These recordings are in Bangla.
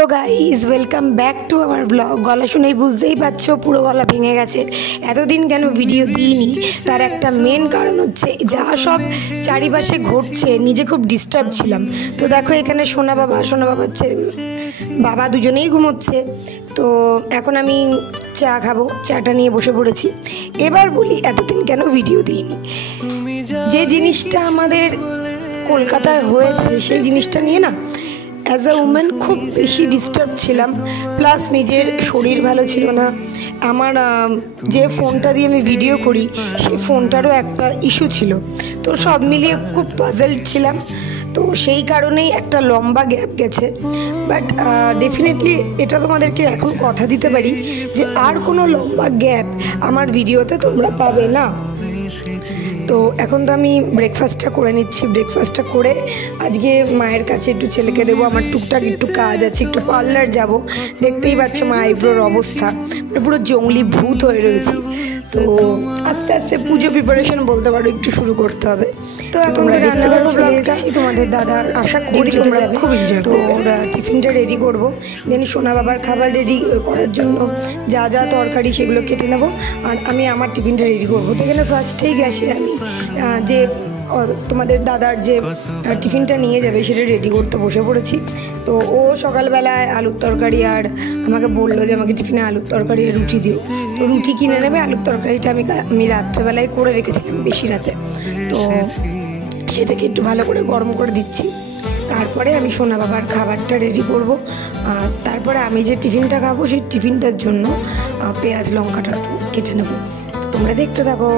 Hello guys, welcome back to our blog. গলা শুনেই বুঝতেই পারছো পুরো গলা ভেঙে গেছে। এতদিন কেন ভিডিও দিইনি তার একটা মেন কারণ হচ্ছে যা সব চারিপাশে ঘটছে, নিজে খুব ডিস্টার্ব ছিলাম। তো দেখো এখানে সোনা বাবার বাবা দুজনেই ঘুমোচ্ছে। তো এখন আমি চা খাবো, চাটা নিয়ে বসে পড়েছি। এবার বলি এতদিন কেন ভিডিও দিইনি। যে জিনিসটা আমাদের কলকাতায় হয়েছে সেই জিনিসটা নিয়ে না অ্যাজ আ উমেন খুব বেশি ডিস্টার্ব ছিলাম। প্লাস নিজের শরীর ভালো ছিল না। আমার যে ফোনটা দিয়ে আমি ভিডিও করি সেই ফোনটারও একটা ইস্যু ছিল। তো সব মিলিয়ে খুব পাজলড ছিলাম। তো সেই কারণেই একটা লম্বা গ্যাপ গেছে। বাট ডেফিনেটলি এটা তোমাদেরকে এখন কথা দিতে পারি যে আর কোনো লম্বা গ্যাপ আমার ভিডিওতে তোমরা পাবে না। তো এখন তো আমি ব্রেকফাস্টটা করে নিচ্ছি। ব্রেকফাস্টটা করে আজকে মায়ের কাছে একটু ছেলেকে দেবো। আমার টুকটাক একটু কাজ আছে, একটু পার্লার যাব। দেখতেই পাচ্ছ মা আইব্রোর অবস্থা, পুরো জঙ্গলি ভূত হয়ে রয়েছি। তো আস্তে আস্তে পুজো প্রিপারেশন বলতে পারো একটু শুরু করতে হবে। তো তোমরা দেখতে পাচ্ছ তোমাদের দাদার, আশা করি তোমরা খুব এনজয়। তো ওরা টিফিনটা রেডি করবো, দেন সোনা বাবার খাবার রেডি করার জন্য যা যা তরকারি সেগুলো কেটে নেবো, আর আমি আমার টিফিনটা রেডি করবো। তো এখানে ফার্স্টেই গ্যাসে আমি যে তোমাদের দাদার যে টিফিনটা নিয়ে যাবে সেটা রেডি করতে বসে পড়েছি। তো ও সকালবেলায় আলুর তরকারি আর আমাকে বললো যে আমাকে টিফিনে আলুর তরকারি আর রুটি দিও। তো রুটি কিনে নেবে, আলুর তরকারিটা আমি রাত্রেবেলায় করে রেখেছিলাম বেশি রাতে। তো সেটাকে একটু ভালো করে গরম করে দিচ্ছি। তারপরে আমি সোনা বাবার খাবারটা রেডি করব। আর তারপরে আমি যে টিফিনটা খাবো সেই টিফিনটার জন্য পেঁয়াজ লঙ্কাটা কেটে নেবো। তো তোমরা দেখতে থাকো।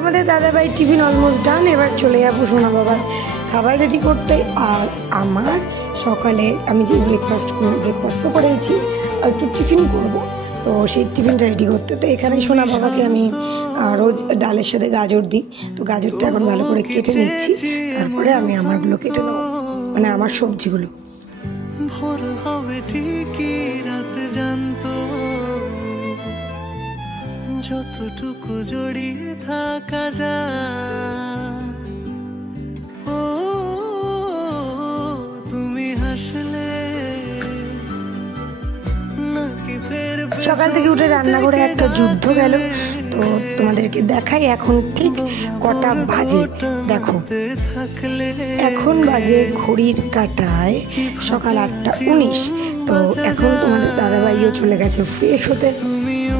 আমাদের দাদাভাই টিফিন অলমোস্ট ডান। এবার চলে যাবো সোনা বাবার খাবার রেডি করতে। আর আমার সকালে আমি যে ব্রেকফাস্ট তো করেছি, একটু টিফিন করব। তো সেই টিফিনটা রেডি করতে তো এখানে সোনা বাবাকে আমি রোজ ডালের সাথে গাজর দিই। তো গাজরটা এখন ভালো করে কেটে নিচ্ছি। তারপরে আমি আমারগুলো কেটে নেবো, মানে আমার সবজিগুলো। ভোর হবে ঠিকই রাত জানতো, যতটুকু জড়িয়ে থাকা যায়। ও তুমি হাসলে নাকি ফের সকাল থেকে উঠে রান্নাঘরে একটা যুদ্ধ গেল। তো তোমাদেরকে দেখাই এখন ঠিক কটা বাজে। দেখো এখন বাজে ঘড়ির কাঁটায় সকাল 8:19। তো এখন তোমাদের দাদাভাইও চলে গেছে ফ্রেশ হতে।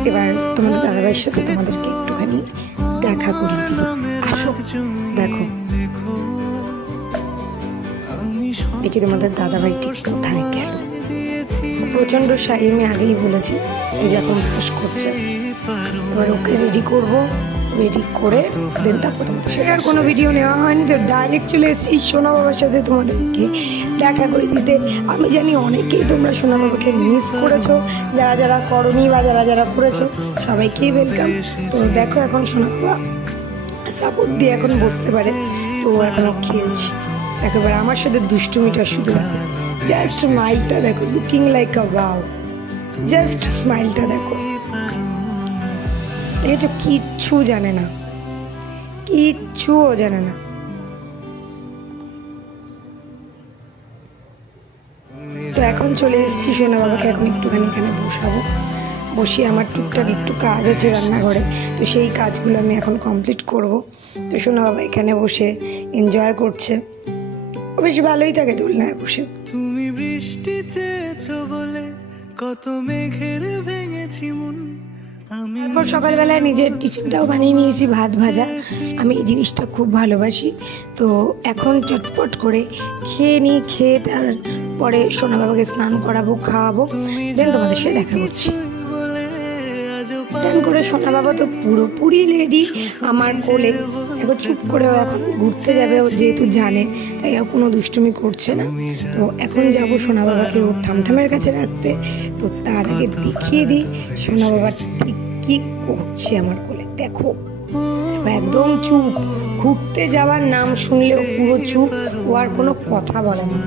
এবার তোমাদের দাদাভাইয়ের সাথে তোমাদেরকে একটুখানি দেখা করে দিই। আসো দেখো, দেখি তোমাদের দাদাভাই ঠিক কোথায় গেল। প্রচণ্ড শাড়ি আমি আগেই বলেছি, এই যে এখন ব্রাশ করছে। এবার ওকে রেডি করবো, রেডি করে দেন তারপর তোমাদের সাথে আর কোনো ভিডিও নেওয়া হয়নি। তো ডাইরেক্ট চলে এসেছি সোনা বাবার সাথে তোমাদেরকে দেখা করে দিতে। আমি জানি অনেকেই তোমরা সোনা বাবাকে মিস করেছো, যারা যারা করনি বা যারা যারা করেছো সবাইকেই ওয়েলকাম। তো দেখো এখন সোনা বাবা সাপোর্ট দিয়ে এখন বসতে পারে। তো এখনও খেলছি। দেখো এবার আমার সাথে দুষ্টুমিটা শুধু দেখো। জাস্ট স্মাইলটা দেখো, looking like a wow. Just স্মাইলটা দেখো, দেখেছো? কিচ্ছু জানে না, কিচ্ছুও জানে না। তো এখন চলে এসেছি সোনা বাবাকে এখন একটুখানি এখানে বসাবো। বসিয়ে আমার টুকটাক একটু কাজ আছে রান্নাঘরে, তো সেই কাজগুলো আমি এখন কমপ্লিট করব। তো সোনা বাবা এখানে বসে এনজয় করছে, বেশ ভালোই থাকে দোলনায় বসে। তুমি বৃষ্টি চেয়েছো বলে কত মেঘের ভেঙেছি মন। তারপর সকালবেলায় নিজের টিফিনটাও বানিয়ে নিয়েছি, ভাত ভাজা। আমি এই জিনিসটা খুব ভালোবাসি। তো এখন চটপট করে খেয়ে নিই। খেয়ে তারপরে সোনা বাবাকে স্নান করাবো, খাওয়াবো, দেন তোমাদের সাথে দেখা করছি। টান করে সোনা বাবা তো পুরোপুরি রেডি আমার কোলে। এখন চুপ করে এখন ঘুরতে যাবে, যেহেতু জানে, তাই আর কোনো দুষ্টুমি করছে না। তো এখন যাবো সোনা বাবাকে ও ঠামঠামের কাছে রাখতে। তো তার আগে দেখিয়ে দিই সোনা বাবা ঠিক কি করছে আমার কোলে। দেখো একদম চুপ, ঘুরতে যাওয়ার নাম শুনলেও পুরো চুপ, ও আর কোনো কথা বলে না।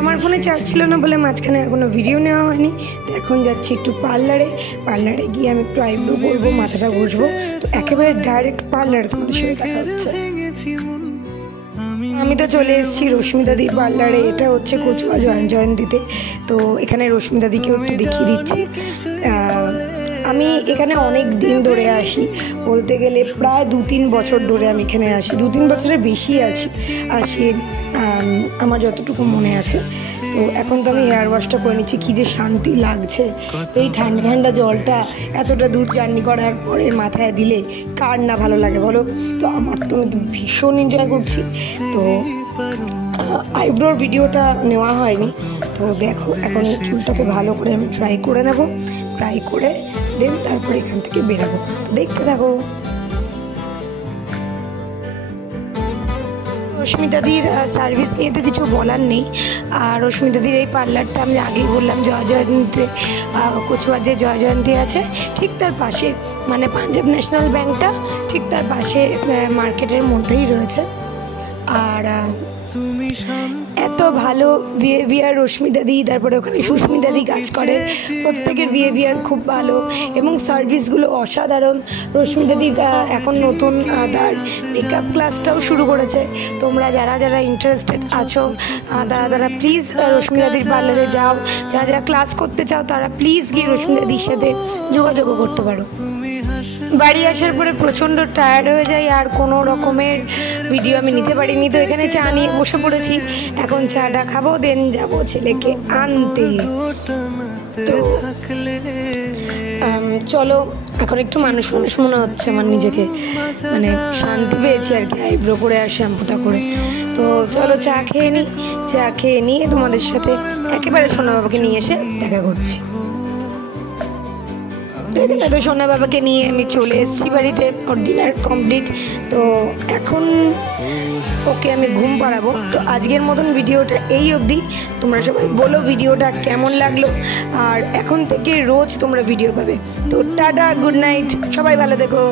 আমার ফোনে চার্জ ছিল না বলে মাঝখানে এখনো ভিডিও নেওয়া হয়নি। তো এখন যাচ্ছি একটু পার্লারে গিয়ে আমি একটু আইব্রো করবো, মাথাটা ঘষবো। তো একেবারে ডাইরেক্ট পার্লারে তোমাদের সাথে দেখা হচ্ছে। আমি তো চলে এসেছি রশ্মিদাদির পার্লারে। এটা হচ্ছে কচুয়া জয়ন্তীতে। তো এখানে রশ্মিদাদিকেও একটু দেখিয়ে দিচ্ছি। আমি এখানে অনেক দিন ধরে আসি, বলতে গেলে প্রায় 2-3 বছর ধরে আমি এখানে আসি। 2-3 বছরের বেশি আসি আমার যতটুকু মনে আছে। তো এখন তো আমি হেয়ার ওয়াশটা করে নিচ্ছি। কী যে শান্তি লাগছে এই ঠান্ডা ঠান্ডা জলটা এতটা দূর জার্নি করার পরে মাথায় দিলে কার না ভালো লাগে বলো। তো আমার তো আমি তো ভীষণ এনজয় করছি। তো আইব্রোর ভিডিওটা নেওয়া হয়নি। তো দেখো এখন চুলটাকে ভালো করে আমি ট্রাই করে নেব। ট্রাই করে দেন তারপরে এখান থেকে বেরাবো। তো দেখতে থাকো। রশ্মিদাদির সার্ভিস নিয়ে তো কিছু বলার নেই। আর রশ্মিদাদির এই পার্লারটা আমি আগেই বললাম জয়ন্তীতে, কচুয়ার যে জয়ন্তী আছে ঠিক তার পাশে, মানে পাঞ্জাব ন্যাশনাল ব্যাংকটা ঠিক তার পাশে মার্কেটের মধ্যেই রয়েছে। আর এত ভালো বিহেভিয়ার রশ্মিদাদি, তারপরে ওখানে সুস্মিতাদি কাজ করে, প্রত্যেকের বিহেভিয়ার খুব ভালো এবং সার্ভিসগুলো অসাধারণ। রশ্মিদাদি এখন নতুন তার মেকআপ ক্লাসটাও শুরু করেছে। তোমরা যারা যারা ইন্টারেস্টেড আছো তারা প্লিজ রশ্মিদাদির পার্লারে যাও। যারা যারা ক্লাস করতে চাও তারা প্লিজ গিয়ে রশ্মিদাদির সাথে যোগাযোগও করতে পারো। বাড়ি আসার পরে প্রচণ্ড টায়ার্ড হয়ে যাই, আর কোনো রকমের ভিডিও আমি নিতে পারিনি। তো এখানে চা নিয়ে বসে পড়েছি। এখন চাটা খাবো, দেন যাবো ছেলেকে আনতে। তো চলো, এখন একটু মানুষ মনে হচ্ছে আমার নিজেকে, মানে শান্তি পেয়েছি আর কি আইব্রো করে আর শ্যাম্পুটা করে। তো চলো চা খেয়ে নিই। চা খেয়ে নিয়ে তোমাদের সাথে একেবারে সোনা বাবাকে নিয়ে এসে দেখা করছি। তো সোনা বাবাকে নিয়ে আমি চলে এসেছি বাড়িতে, ওর ডিনার কমপ্লিট। তো এখন ওকে আমি ঘুম পাড়াবো। তো আজকের মতন ভিডিওটা এই অবধি। তোমরা সবাই বলো ভিডিওটা কেমন লাগলো, আর এখন থেকে রোজ তোমরা ভিডিও পাবে। তো টাটা, গুড নাইট, সবাই ভালো থেকো।